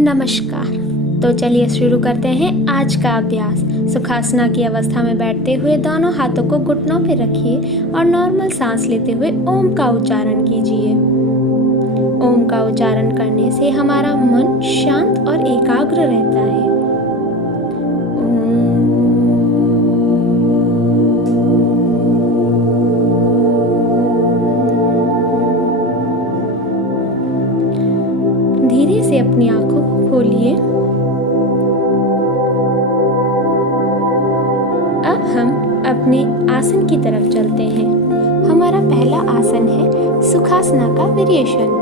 नमस्कार। तो चलिए शुरू करते हैं आज का अभ्यास। सुखासना की अवस्था में बैठते हुए दोनों हाथों को घुटनों पर रखिए और नॉर्मल सांस लेते हुए ओम का उच्चारण कीजिए। ओम का उच्चारण करने से हमारा मन शांत और एकाग्र रहता है। धीरे से अपनी आंखों को खोलिए। अब हम अपने आसन की तरफ चलते हैं। हमारा पहला आसन है सुखासना का वेरिएशन।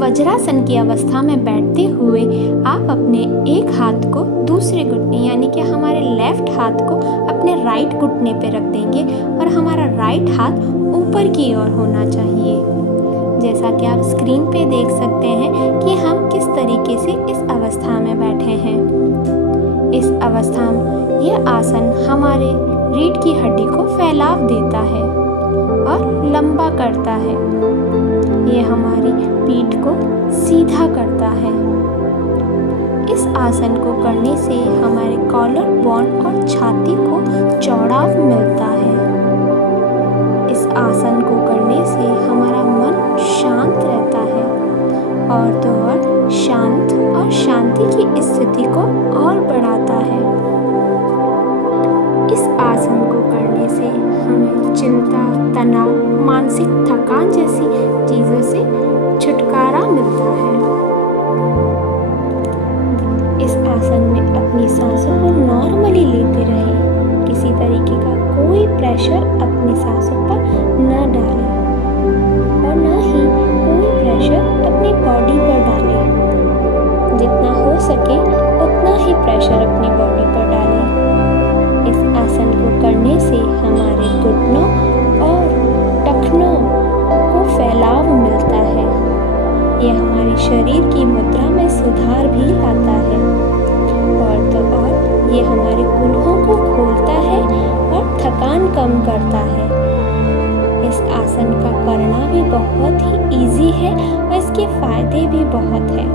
वज्रासन की अवस्था में बैठते हुए आप अपने एक हाथ को दूसरे घुटने यानी कि हमारे लेफ्ट हाथ को अपने राइट घुटने पे रख देंगे और हमारा राइट हाथ ऊपर की ओर होना चाहिए। जैसा कि आप स्क्रीन पे देख सकते हैं कि हम किस तरीके से इस अवस्था में बैठे हैं। इस अवस्था में यह आसन हमारे रीढ़ की हड्डी को फैलाव देता है और लंबा करता है। यह हमारी पीठ को सीधा करता है। इस आसन को करने से हमारे कॉलर बोन और छाती को चौड़ाव मिलता है। इस आसन को करने से हमारा मन शांत रहता है और तो और शांत और शांति की स्थिति को और बढ़ाता है। इस आसन को करने से हमें चिंता, तनाव, मानसिक थकान जैसी चीज़ों से छुटकारा मिलता है। इस आसन में अपनी सांसों को नॉर्मली लेते रहें। किसी तरीके का कोई प्रेशर अपनी सांसों पर न डालें और न ही कोई प्रेशर अपनी बॉडी पर डालें। जितना हो सके उतना ही प्रेशर अपनी बॉडी पर डालें। इस आसन को करने से हमारे घुटनों और टखनों को फैलाव मिलता है। यह हमारे शरीर की मुद्रा में सुधार भी लाता है और तो और ये हमारे कुल्हों को खोलता है और थकान कम करता है। इस आसन का करना भी बहुत ही इजी है और इसके फायदे भी बहुत हैं।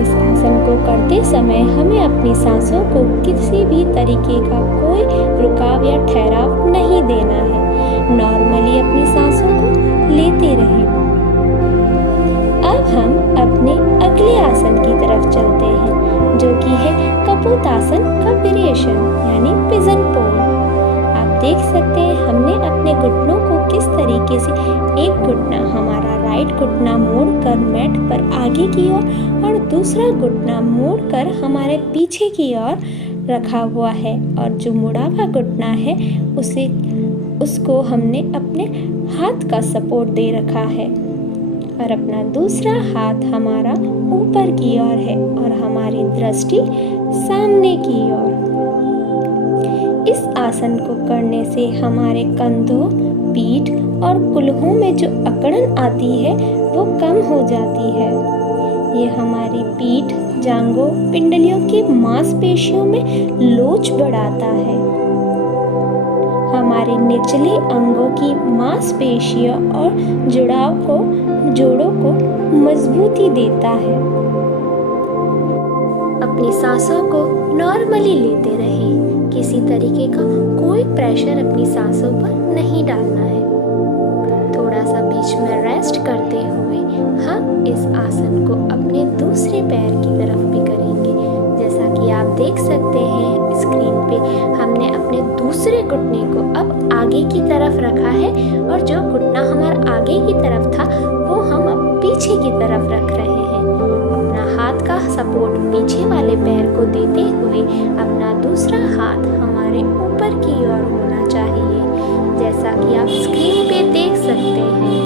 इस आसन को करते समय हमें अपनी सांसों को किसी भी तरीके का कोई रुकाव या ठहराव नहीं देना है। नॉर्मली अपनी सांसों को लेते रहें। अब हम अपने अगले आसन की तरफ चलते हैं जो कि है कपोतासन का वेरिएशन यानी पिजन पोज। आप देख सकते हैं हमने अपने घुटनों को किस तरीके से एक घुटना हमारा राइट घुटना मोड़कर मैट पर आगे की ओर और दूसरा घुटना मोड़कर हमारे पीछे की ओर रखा हुआ है और जो मुड़ा हुआ घुटना है उसको हमने अपने हाथ का सपोर्ट दे रखा है और अपना दूसरा हाथ हमारा ऊपर की ओर है और हमारी दृष्टि सामने की ओर। इस आसन को करने से हमारे कंधों, पीठ और कुल्हों में जो अकड़न आती है वो कम हो जाती है। ये हमारी पीठ, जांघों, पिंडलियों की मांसपेशियों में लोच बढ़ाता है। हमारे निचले अंगों की मांसपेशियों और जोड़ों को मजबूती देता है। अपनी सांसों को नॉर्मली लेते रहें। किसी तरीके का कोई प्रेशर अपनी सांसों पर नहीं डालना है। थोड़ा सा बीच में रेस्ट करते हुए हम इस आसन को अपने दूसरे पैर की तरफ भी करेंगे। जैसा कि आप देख सकते हैं स्क्रीन पे हमने अपने दूसरे घुटने को अब आगे की तरफ रखा है और जो घुटना हमारा आगे की तरफ था वो हम अब पीछे की तरफ रख रहे हैं। अपना हाथ का सपोर्ट पीछे वाले पैर को देते हुए अपना दूसरा हाथ हमारे ऊपर की ओर होना चाहिए। जैसा कि आप स्क्रीन पे देख सकते हैं।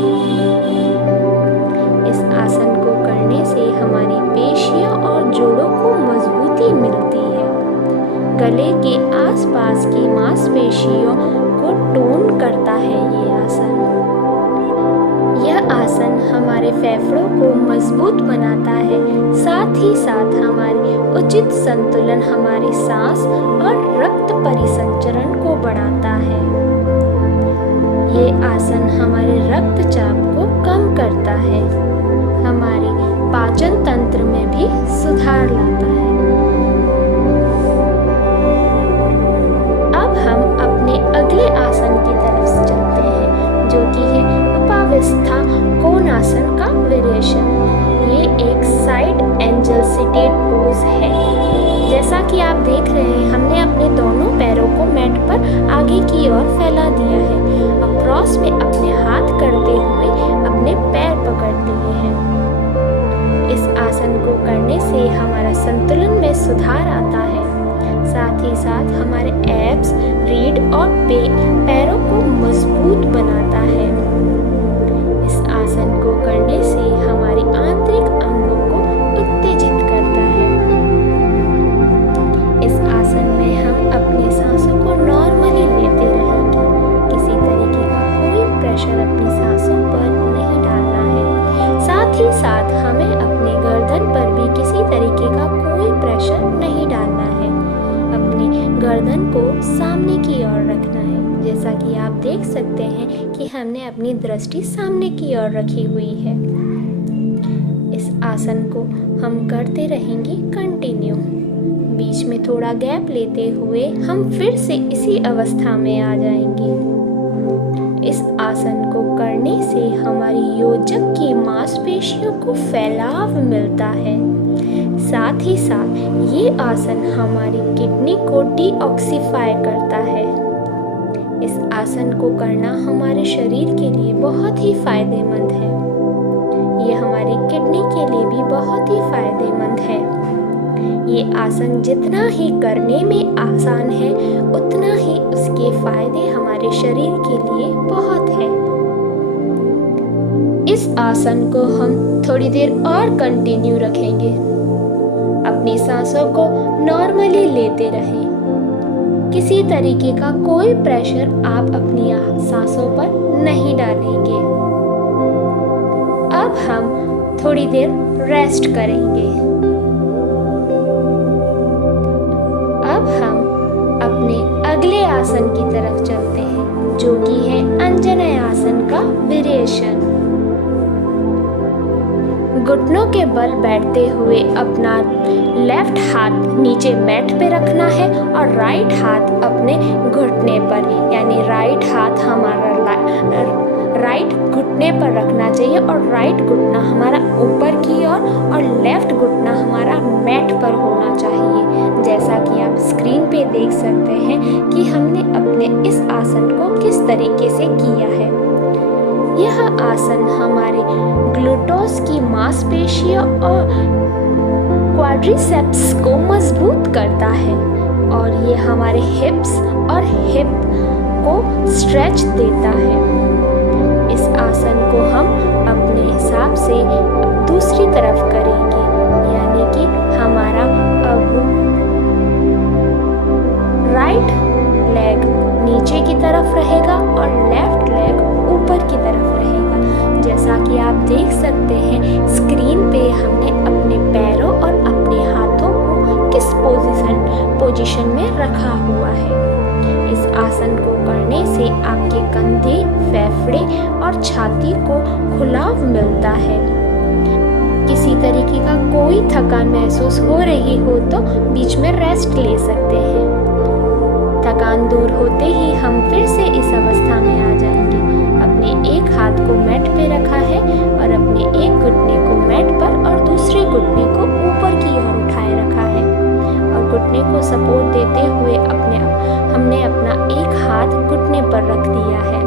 इस आसन को करने से हमारी पेशियां और जोड़ों को मजबूती मिलती है। गले के आसपास की मांसपेशियों को टोन करता है ये आसन। यह आसन हमारे फेफड़ों को मजबूत बनाता है, साथ ही साथ हमारी उचित संतुलन, हमारी सांस और रक्त परिसंचरण को बढ़ाता है। ये आसन हमारे रक्तचाप को कम करता है, हमारे पाचन तंत्र में भी सुधार लाता है। अब हम अपने अगले आसन की तरफ चलते हैं, जो कि है उपावस्था कोणासन का वेरिएशन। ये एक साइड एंजल सीटेड पोज है। जैसा कि आप देख रहे हैं, हमने अपने दोनों पैरों को मैट पर आगे की ओर फैला दिया है। अब क्रॉस में अपने हाथ करते हुए अपने पैर पकड़ लिए हैं। इस आसन को करने से हमारा संतुलन में सुधार आता है, साथ ही साथ हमारे एब्स, रीढ़ और पैरों को मजबूत बनाता है। इस आसन को करने से हमारी आंतरिक अंगों को उत्तेजित करता है। इस आसन में हम अपनी सांसों को नॉर्मली लेते रहेंगे। किसी तरीके का कोई प्रेशर अपनी सांसों पर नहीं डालना है। साथ ही साथ हमें अपने गर्दन पर भी किसी तरीके का कोई प्रेशर नहीं डालना है। अपनी गर्दन को सामने की ओर रखना है। जैसा कि आप देख सकते हैं कि हमने अपनी दृष्टि सामने की ओर रखी हुई है। इस आसन को हम करते रहेंगे कंटिन्यू। बीच में थोड़ा गैप लेते हुए हम फिर से इसी अवस्था में आ जाएंगे। इस आसन को करने से हमारी योजक की मांसपेशियों को फैलाव मिलता है। साथ ही साथ ये आसन हमारी किडनी को डीऑक्सीफाई करता है। इस आसन को करना हमारे शरीर के लिए बहुत ही फायदेमंद है। ये हमारी किडनी के लिए भी बहुत ही फायदेमंद है। ये आसन जितना ही करने में आसान है, उतना ही उसके फायदे हमारे शरीर के लिए बहुत है। इस आसन को हम थोड़ी देर और कंटिन्यू रखेंगे। अपनी सांसों को नॉर्मली लेते रहें। किसी तरीके का कोई प्रेशर आप अपनी सांसों पर नहीं डालेंगे। अब हम थोड़ी देर रेस्ट करेंगे। अब हम अपने अगले आसन की तरफ चलते हैं, जो कि है अंजनेय आसन का वेरिएशन। घुटनों के बल बैठते हुए अपना लेफ्ट हाथ नीचे मैट पे रखना है और राइट हाथ अपने घुटने पर, यानी राइट हाथ हमारा राइट घुटने पर रखना चाहिए और राइट घुटना हमारा ऊपर की ओर और लेफ्ट घुटना हमारा मैट पर होना चाहिए। जैसा कि आप स्क्रीन पे देख सकते हैं कि हमने अपने इस आसन को किस तरीके से किया है। यह आसन हमारे ग्लूटोस की मांसपेशियों और क्वाड्रिसेप्स को मजबूत करता है और ये हमारे हिप्स और हिप को स्ट्रेच देता है। इस आसन को हम अपने हिसाब से दूसरी तरफ करेंगे, यानी कि हमारा अब राइट लेग नीचे की तरफ रहेगा और लेफ्ट लेग ऊपर की तरफ रहेगा। जैसा कि आप देख सकते हैं स्क्रीन पे हमने अपने पैरों और अपने हाथों को किस पोजीशन में रखा हुआ है। इस आसन को करने से आपके कंधे, फेफड़े और छाती को खुलाव मिलता है। किसी तरीके का कोई थकान महसूस हो रही हो तो बीच में रेस्ट ले सकते हैं। थकान दूर होते ही हम फिर से इस अवस्था में आ जाएंगे। अपने एक हाथ को मैट पे रखा है और अपने एक घुटने को मैट पर और दूसरे घुटने को ऊपर की ओर उठाए रखा है और घुटने को सपोर्ट देते हुए हमने अपना एक हाथ घुटने पर रख दिया है।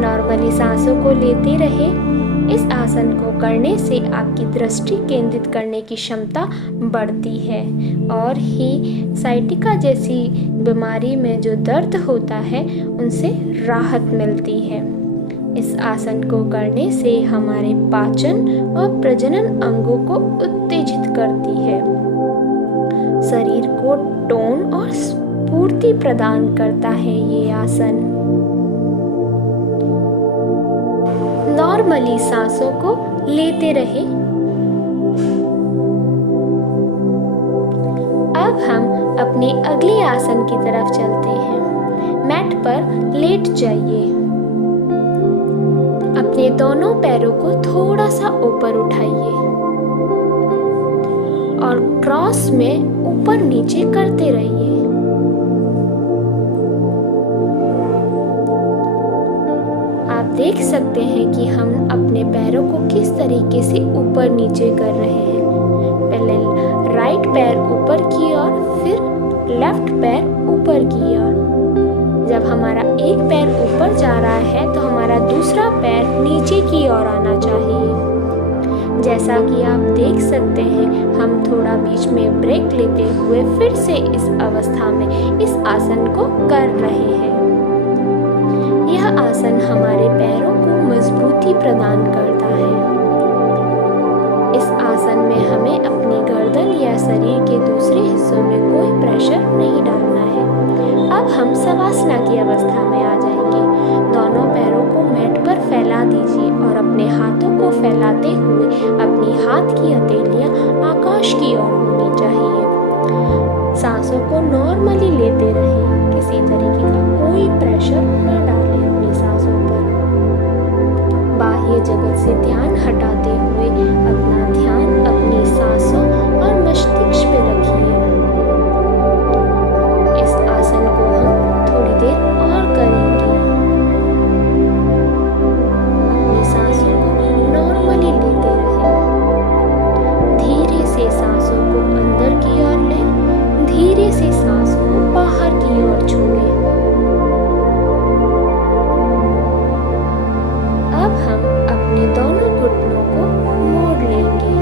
नॉर्मली सांसों को लेते रहे। इस आसन को करने से आपकी दृष्टि केंद्रित करने की क्षमता बढ़ती है और ही साइटिका जैसी बीमारी में जो दर्द होता है उनसे राहत मिलती है। इस आसन को करने से हमारे पाचन और प्रजनन अंगों को उत्तेजित करती है, शरीर को टोन और स्फूर्ति प्रदान करता है। ये आसन नॉर्मली सांसों को लेते रहे। अब हम अपने अगले आसन की तरफ चलते हैं। मैट पर लेट जाइए। अपने दोनों पैरों को थोड़ा सा ऊपर उठाइए और क्रॉस में ऊपर नीचे करते रहिए। आप देख सकते हैं कि हम अपने पैरों को किस तरीके से ऊपर नीचे कर रहे हैं। पहले राइट पैर ऊपर की ओर, फिर लेफ्ट पैर ऊपर की ओर। जब हमारा एक पैर ऊपर जा रहा है तो हमारा दूसरा पैर नीचे की ओर आना चाहिए। जैसा कि आप देख सकते हैं, हम थोड़ा बीच में ब्रेक लेते हुए फिर से इस अवस्था में इस आसन को कर रहे हैं। यह आसन हमारे पैरों को मजबूती प्रदान करता है। इस आसन में हमें अपनी गर्दन या शरीर के दूसरे हिस्सों में कोई प्रेशर नहीं डालना है। अब हम शवासना की अवस्था में आ जाएंगे। दोनों पैरों को मैट पर फैला दीजिए और अपने हाथों को फैलाते हुए अपनी हाथ की हथेलियां आकाश की ओर होनी चाहिए। सांसों को नॉर्मली लेते रहें, किसी तरीके का कोई प्रेशर न डालें अपनी सांसों पर। बाह्य जगत से ध्यान हटाते हुए अपना ध्यान अपनी सांसों और मस्तिष्क पे रखिए। इस आसन को हम थोड़ी देर और करेंगे। अपनी सांसों को नॉर्मली लेते रहें। धीरे से सांसों को अंदर की ओर लें, धीरे से सांसों को बाहर की ओर छोड़ें। अब हम अपने दोनों घुटनों को मोड़ लेंगे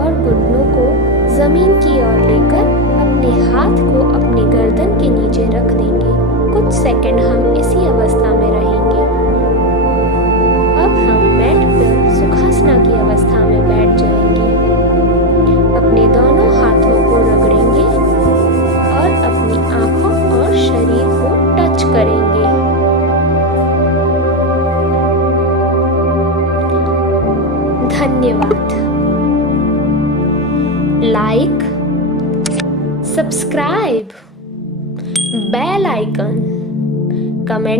और घुटनों को जमीन की ओर लेकर अपने हाथ को अपनी गर्दन के नीचे रख देंगे। कुछ सेकंड हम इसी अवस्था में रहेंगे। अब हम मैट पर सुखासना की अवस्था में बैठ जाएंगे। अपने दोनों हाथों को रगड़ेंगे और अपनी आंखों और शरीर को टच करेंगे। धन्यवाद। Like, subscribe, bell icon, comment